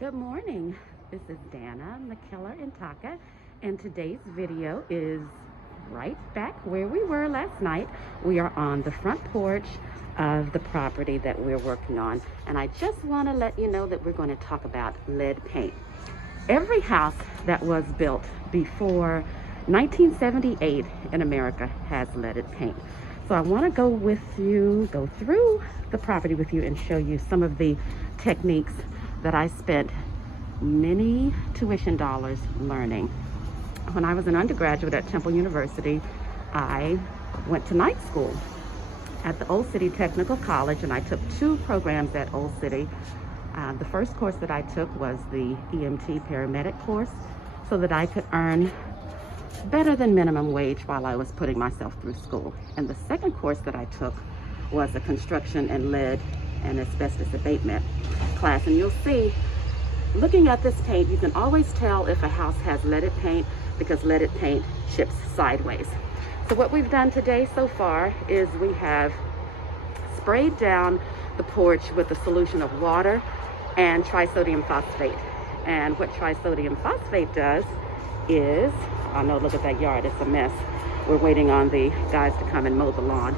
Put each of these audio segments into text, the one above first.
Good morning. This is Dannah McKellar Ntaka, and today's video is right back where we were last night. We are on the front porch of the property that we're working on, and I just want to let you know that we're going to talk about lead paint. Every house that was built before 1978 in America has leaded paint. So I want to go through the property with you and show you some of the techniques that I spent many tuition dollars learning. When I was an undergraduate at Temple University, I went to night school at the Old City Technical College, and I took 2 programs at Old City. The first course that I took was the EMT paramedic course, so that I could earn better than minimum wage while I was putting myself through school. And the second course that I took was a construction and lead and asbestos abatement class. And you'll see, looking at this paint, you can always tell if a house has leaded paint because leaded paint chips sideways. So what we've done today so far is we have sprayed down the porch with a solution of water and trisodium phosphate. And what trisodium phosphate does is, oh no, look at that yard, it's a mess. We're waiting on the guys to come and mow the lawn.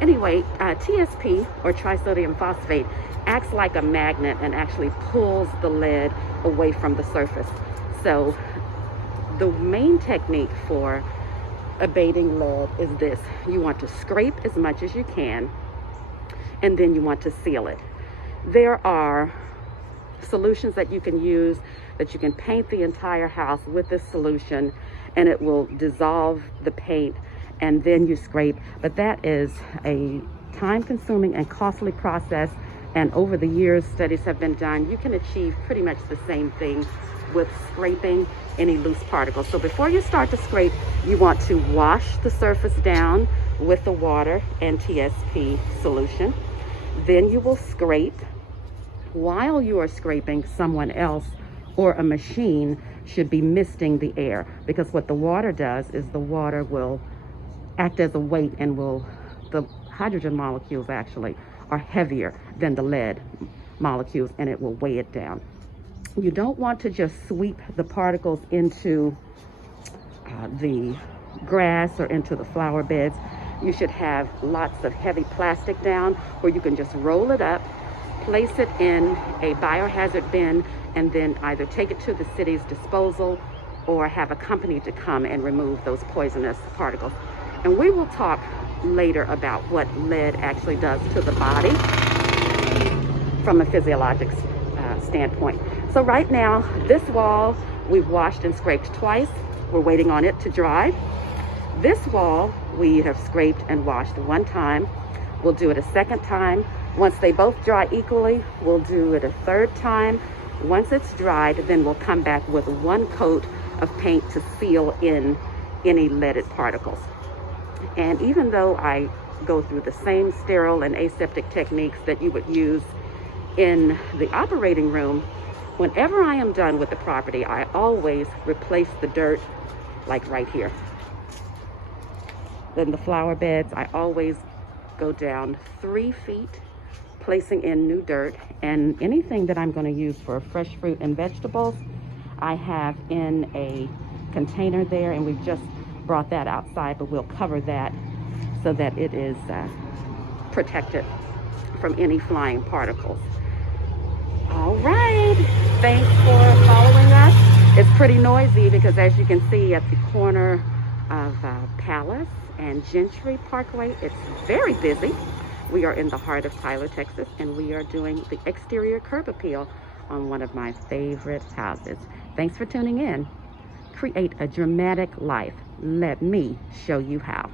Anyway, TSP, or trisodium phosphate, acts like a magnet and actually pulls the lead away from the surface. So the main technique for abating lead is this. You want to scrape as much as you can, and then you want to seal it. There are solutions that you can use, that you can paint the entire house with this solution and it will dissolve the paint, and then you scrape. But that is a time-consuming and costly process, and over the years studies have been done. You can achieve pretty much the same thing with scraping any loose particles. So before you start to scrape, you want to wash the surface down with the water and TSP solution. Then you will scrape. While you are scraping, someone else or a machine should be misting the air, because what the water does is the water will act as a weight, and the hydrogen molecules actually are heavier than the lead molecules, and it will weigh it down. You don't want to just sweep the particles into the grass or into the flower beds. You should have lots of heavy plastic down where you can just roll it up, place it in a biohazard bin, and then either take it to the city's disposal or have a company to come and remove those poisonous particles. And we will talk later about what lead actually does to the body from a physiologic standpoint. So right now, this wall we've washed and scraped twice. We're waiting on it to dry. This wall we have scraped and washed 1 time. We'll do it a 2nd time. Once they both dry equally, we'll do it a 3rd time. Once it's dried, then we'll come back with 1 coat of paint to seal in any leaded particles. And even though I go through the same sterile and aseptic techniques that you would use in the operating room, whenever I am done with the property, I always replace the dirt, like right here. Then the flower beds, I always go down 3 feet, placing in new dirt. And anything that I'm going to use for fresh fruit and vegetables, I have in a container there, and we've just brought that outside, but we'll cover that so that it is protected from any flying particles. All right, thanks for following us. It's pretty noisy because, as you can see, at the corner of Palace and Gentry Parkway, it's very busy. We are in the heart of Tyler, Texas, and we are doing the exterior curb appeal on one of my favorite houses. Thanks for tuning in. Create a dramatic life. Let me show you how.